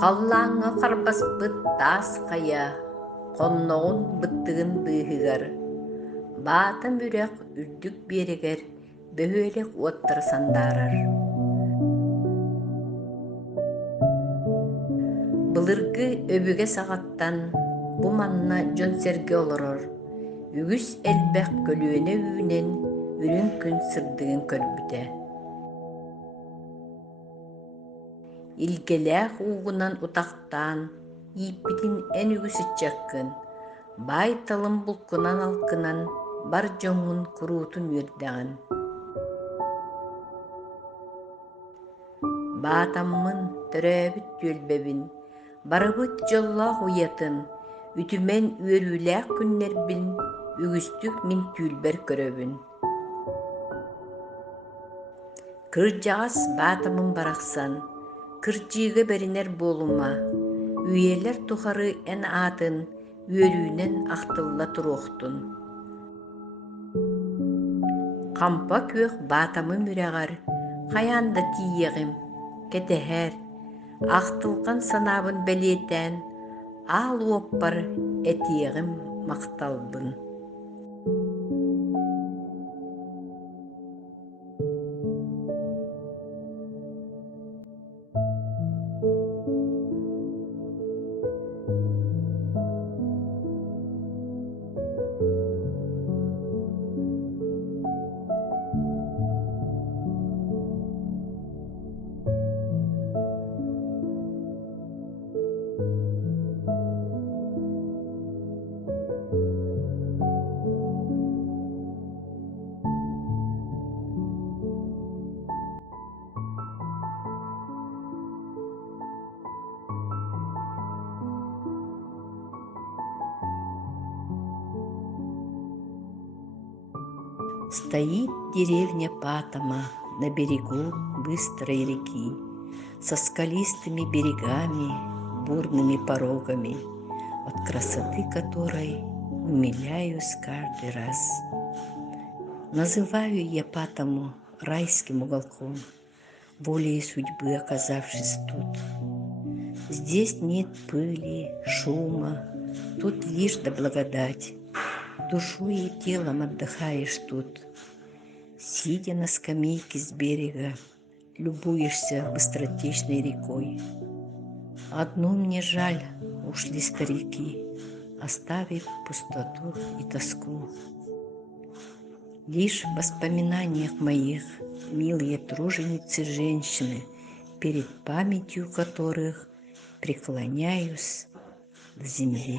Қаллаңы қарбаспыт тас қая, қонноғын бұттығын бұйығар. Батым үрек үрдік берігер, бөхөлек оттыр сандарар. Бұлырғы өбіге сағаттан, бұ манна жон серге олырыр. Үгіс әлбәқ көлуіне үйінен, үрін күн сырдығын көрбіте. Илгеләқ уғынан утақтан, иппитин ән үгісі чаққын. Бай талым бұлқынан алқынан, бар жоңын күрутын өрдіған. Батаммын түрәбіт төлбәбін, барыбыт жоллақ уятын, үтімен өріләқ күннер білін, үгістік мен түлбәр көрөбін. Кыржағас батамын барақсан, кырчыға бәрінер болума, үйелер тұхары ән атын, өрүүнен ақтылла тұруқтын. Қампа көк батамы мүрәғар, қаянда тиеғім, кетәхәр, ақтылған санабын бәлетән, ал оппар әтиеғім мақталбын. Стоит деревня Патома на берегу быстрой реки, со скалистыми берегами, бурными порогами, от красоты которой умиляюсь каждый раз. Называю я Патому райским уголком, волей судьбы оказавшись тут. Здесь нет пыли, шума, тут лишь да благодать. Душой и телом отдыхаешь тут. Сидя на скамейке с берега, любуешься быстротечной рекой. Одну мне жаль, ушли старики, оставив пустоту и тоску. Лишь в воспоминаниях моих милые труженицы-женщины, перед памятью которых преклоняюсь к земле.